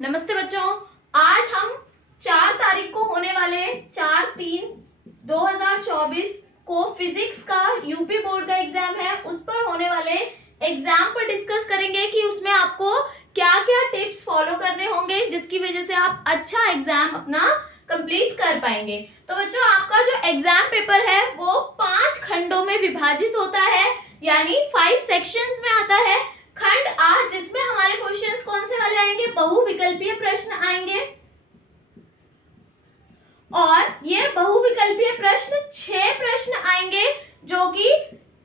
नमस्ते बच्चों, आज हम 4 तारीख को होने वाले 4/3/2024 को फिजिक्स का यूपी बोर्ड का एग्जाम है, उस पर होने वाले एग्जाम पर डिस्कस करेंगे कि उसमें आपको क्या क्या टिप्स फॉलो करने होंगे जिसकी वजह से आप अच्छा एग्जाम अपना कंप्लीट कर पाएंगे। तो बच्चों, आपका जो एग्जाम पेपर है वो 5 खंडों में विभाजित होता है, यानी 5 सेक्शंस में आता है। खंड आ, जिसमें हमारे क्वेश्चंस कौन से वाले आएंगे, बहुविकल्पीय प्रश्न आएंगे, और ये बहुविकल्पीय प्रश्न 6 प्रश्न आएंगे जो कि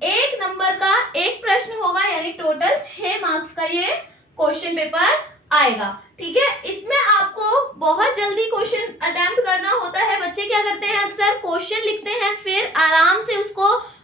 1 नंबर का एक प्रश्न होगा, यानी टोटल 6 मार्क्स का ये क्वेश्चन पेपर आएगा। ठीक है, इसमें आपको बहुत जल्दी क्वेश्चन अटेम्प्ट करना होता है। बच्चे क्या करते हैं, अक्सर क्वेश्चन लिखते हैं, फिर आराम से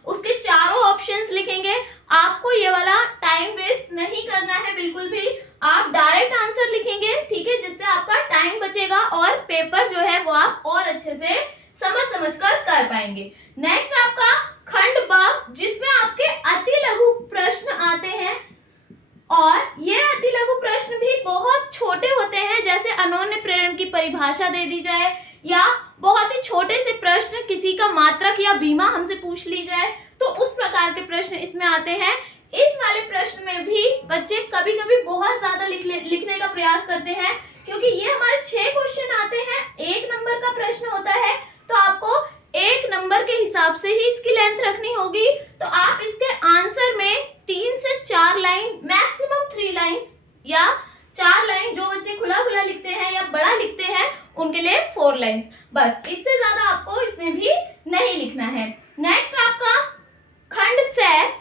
उसके चारों ऑप्शंस लिखेंगे। आपको ये वाला टाइम वेस्ट नहीं करना है बिल्कुल भी, आप डायरेक्ट आंसर लिखेंगे, ठीक है, जिससे आपका टाइम बचेगा और पेपर जो है वो आप और अच्छे से समझ कर पाएंगे। नेक्स्ट आपका खंड ब, जिसमें आपके अति लघु प्रश्न आते हैं, और ये अति लघु प्रश्न भी बहुत छोटे होते हैं, जैसे अनोन्य प्रेरण की परिभाषा दे दी जाए, या बहुत ही छोटे से प्रश्न, किसी का मात्रक या बीमा हमसे पूछ ली जाए, तो उस प्रकार के प्रश्न इसमें आते हैं। इस वाले प्रश्न में भी बच्चे कभी कभी बहुत ज्यादा लिखने का प्रयास करते हैं, क्योंकि ये हमारे 6 क्वेश्चन आते हैं, 1 नंबर का प्रश्न होता है, तो आपको 1 नंबर के हिसाब से ही इसकी लेंथ रखनी होगी। तो आप इसके आंसर में 3 से 4 लाइन, मैक्सिमम 3 लाइन्स या 4 लाइन, जो बच्चे खुला खुला लिखते हैं या बड़ा लिखते हैं उनके लिए 4 लाइन्स, बस, इससे ज्यादा आपको इसमें भी नहीं लिखना है। नेक्स्ट आपका खंड स,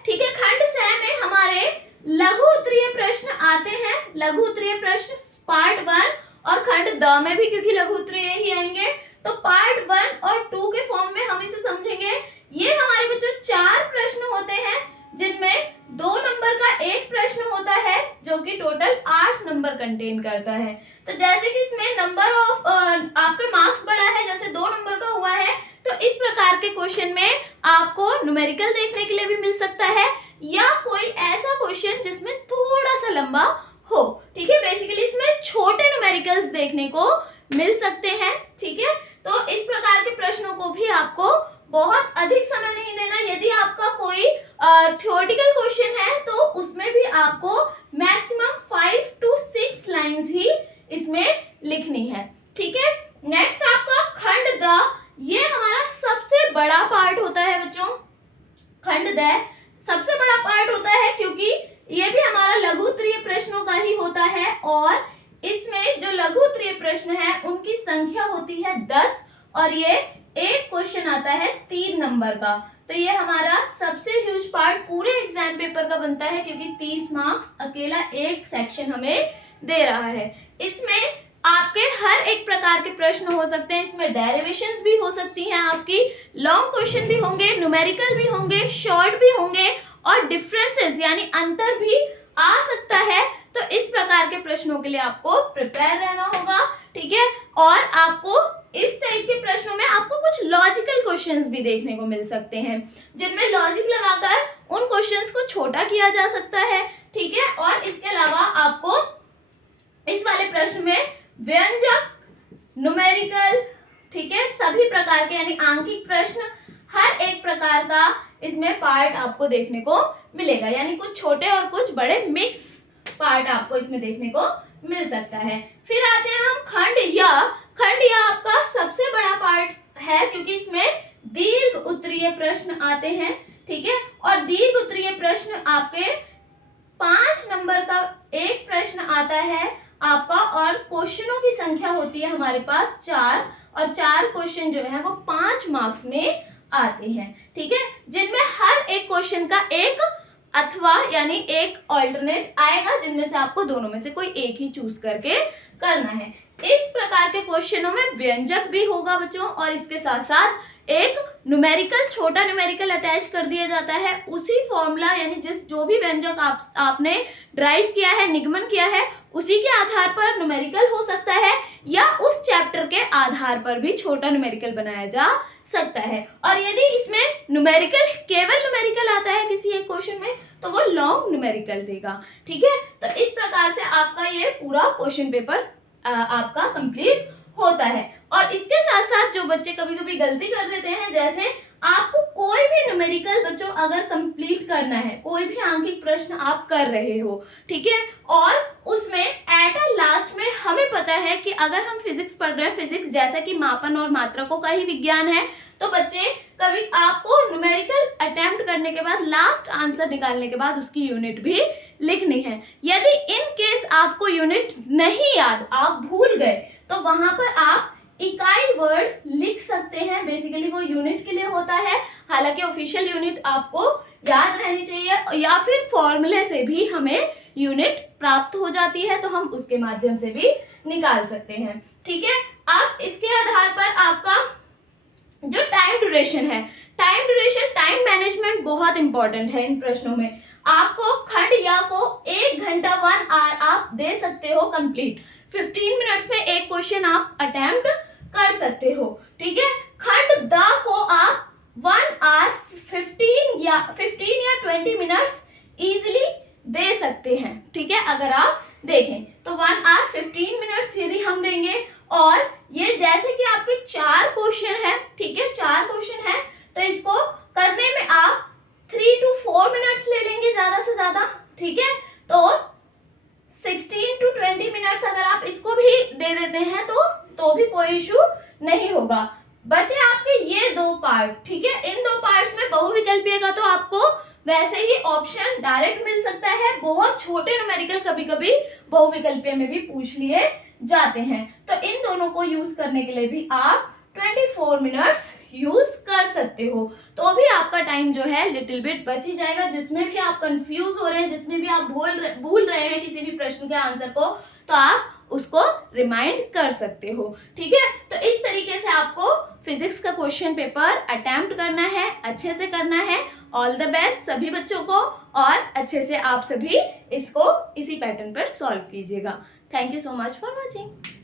ठीक है, खंड स में हमारे लघु उत्तरीय प्रश्न आते हैं। लघु उत्तरीय प्रश्न पार्ट 1, और खंड द में भी क्योंकि लघु उत्तरीय ही आएंगे, तो पार्ट 1 और 2 के फॉर्म में हम इसे समझेंगे। ये हमारे बच्चों 4 प्रश्न होते हैं, जिनमें 2 नंबर का एक प्रश्न होता है जो कि टोटल 8 नंबर कंटेन करता है। तो जैसे कि इसमें नंबर ऑफ आपके मार्क्स बड़ा है, जैसे 2 नंबर का हुआ है, तो इस प्रकार के क्वेश्चन में आपको न्यूमेरिकल देखने के लिए भी मिल सकता है, या कोई ऐसा क्वेश्चन जिसमें थोड़ा सा लंबा हो। ठीक है, बेसिकली इसमें छोटे न्यूमेरिकल्स देखने को मिल सकते हैं। ठीक है, तो इस प्रकार के प्रश्नों को भी आपको बहुत अधिक समय नहीं देना। यदि आपका कोई थ्योरेटिकल क्वेश्चन है तो उसमें भी आपको मैक्सिमम 5 to 6 लाइंस ही इसमें लिखनी है। ठीक है, नेक्स्ट आपका खंड द, ये हमारा सबसे बड़ा पार्ट होता है बच्चों। खंड द सबसे बड़ा पार्ट होता है क्योंकि ये भी हमारा लघु उत्तरीय प्रश्नों का ही होता है, और इसमें जो लघु उत्तरीय प्रश्न है उनकी संख्या होती है 10, और ये एक क्वेश्चन आता है 3 नंबर का। तो ये हमारा सबसे ह्यूज पार्ट पूरे एग्जाम पेपर का बनता है, क्योंकि 30 मार्क्स अकेला एक सेक्शन हमें दे रहा है। इसमें आपके हर एक प्रकार के प्रश्न हो सकते हैं, इसमें डेरिवेशंस भी हो सकती हैं, आपकी लॉन्ग क्वेश्चन भी होंगे, न्यूमेरिकल भी होंगे, शॉर्ट भी होंगे, और डिफरेंसेस यानी अंतर भी आ सकता है। तो इस प्रकार के प्रश्नों के लिए आपको प्रिपेयर रहना होगा। ठीक है, और आपको इस टाइप के प्रश्नों में आपको कुछ लॉजिकल क्वेश्चंस भी देखने को मिल सकते हैं, जिनमें लॉजिक लगाकर उन क्वेश्चंस को छोटा किया जा सकता है। ठीक है, और इसके अलावा आपको इस वाले प्रश्न में व्यंजक, न्यूमेरिकल, ठीक है, सभी प्रकार के यानी आंकिक प्रश्न, हर एक प्रकार का इसमें पार्ट आपको देखने को मिलेगा, यानी कुछ छोटे और कुछ बड़े मिक्स पार्ट आपको इसमें देखने को मिल सकता है। फिर आते हैं हम खंड या। खंड या आपका सबसे बड़ा पार्ट है, क्योंकि इसमें दीर्घ उत्तरीय प्रश्न आते हैं। ठीक है, और दीर्घ उत्तरीय प्रश्न आपके 5 नंबर का एक प्रश्न आता है आपका, और क्वेश्चनों की संख्या होती है हमारे पास 4, और 4 क्वेश्चन जो है वो 5 मार्क्स में आते हैं। ठीक है, जिनमें हर एक क्वेश्चन का एक अथवा यानी एक ऑल्टरनेट आएगा, जिनमें से आपको दोनों में से कोई एक ही चूज करके करना है। इस प्रकार के क्वेश्चनों में व्यंजक भी होगा बच्चों, और इसके साथ साथ एक न्यूमेरिकल, छोटा न्यूमेरिकल अटैच कर दिया जाता है। उसी फॉर्मूला यानी जो भी व्यंजक आपने ड्राइव किया है, निगमन किया है, उसी के आधार पर न्यूमेरिकल हो सकता है, या उस चैप्टर के आधार पर भी छोटा न्यूमेरिकल बनाया जा सकता है। और यदि इसमें न्यूमेरिकल, केवल न्यूमेरिकल आता है किसी एक क्वेश्चन में, तो वो लॉन्ग न्यूमेरिकल देगा। ठीक है, तो इस प्रकार से आपका ये पूरा क्वेश्चन पेपर आपका कंप्लीट होता है। और इसके साथ साथ जो बच्चे कभी कभी गलती कर देते हैं, जैसे आपको कोई भी न्यूमेरिकल बच्चों अगर कंप्लीट करना है, कोई भी आंकिक प्रश्न आप कर रहे हो, ठीक है, और उसमें एट अ लास्ट में हमें पता है कि अगर हम फिजिक्स पढ़ रहे हैं, फिजिक्स जैसा कि मापन और मात्रकों का ही विज्ञान है, तो बच्चे कभी आपको न्यूमेरिकल अटेम्प्ट करने के बाद लास्ट आंसर निकालने के बाद उसकी यूनिट भी लिखनी है। यदि इन केस आपको यूनिट नहीं याद, आप भूल गए, तो वहां पर आप इकाई वर्ड लिख सकते हैं। बेसिकली वो यूनिट के लिए होता है, हालांकि ऑफिशियल यूनिट आपको याद रहनी चाहिए, या फिर फॉर्मूले से भी हमें यूनिट प्राप्त हो जाती है, तो हम उसके माध्यम से भी निकाल सकते हैं। ठीक है, आप इसके आधार पर आपका जो टाइम ड्यूरेशन है, टाइम मैनेजमेंट बहुत इंपॉर्टेंट है इन प्रश्नों में। आपको खंड या को 1 घंटा 1 आवर आप दे सकते हो कंप्लीट। 15 मिनट्स में एक क्वेश्चन आप अटेम्प्ट कर सकते हो। ठीक है, खंड द को आप 1 आवर 15 या 20 मिनट्स इजीली दे सकते हैं। ठीक है, अगर आप देखें तो 1 आवर 15 मिनट्स यदि हम देंगे, और ये जैसे कि आपके 4 क्वेश्चन है, ठीक है, 4 क्वेश्चन है, तो इसको करने में आप 3 to 4 मिनट्स ले लेंगे ज्यादा से ज्यादा। ठीक है, तो 16 to 20 मिनट्स अगर आप इसको भी दे देते हैं तो भी कोई इशू नहीं होगा। बचे आपके ये 2 पार्ट। ठीक है, इन 2 पार्ट्स में बहुविकल्पीय का तो आपको वैसे ही ऑप्शन डायरेक्ट मिल सकता है, बहुत छोटे न्यूमेरिकल कभी कभी बहुविकल्पीय में भी पूछ लिए जाते हैं, तो इन दोनों को यूज करने के लिए भी आप 24 मिनट्स यूज कर सकते हो, तो भी आपका टाइम जो है लिटिल बिट बच ही जाएगा। जिसमें भी आप कंफ्यूज हो रहे हैं, जिसमें भी आप भूल रहे हैं किसी भी प्रश्न के आंसर को, तो आप उसको रिमाइंड कर सकते हो। ठीक है, तो इस तरीके से आपको फिजिक्स का क्वेश्चन पेपर अटेम्प्ट करना है, अच्छे से करना है। ऑल द बेस्ट सभी बच्चों को, और अच्छे से आप सभी इसको इसी पैटर्न पर सॉल्व कीजिएगा। Thank you so much for watching.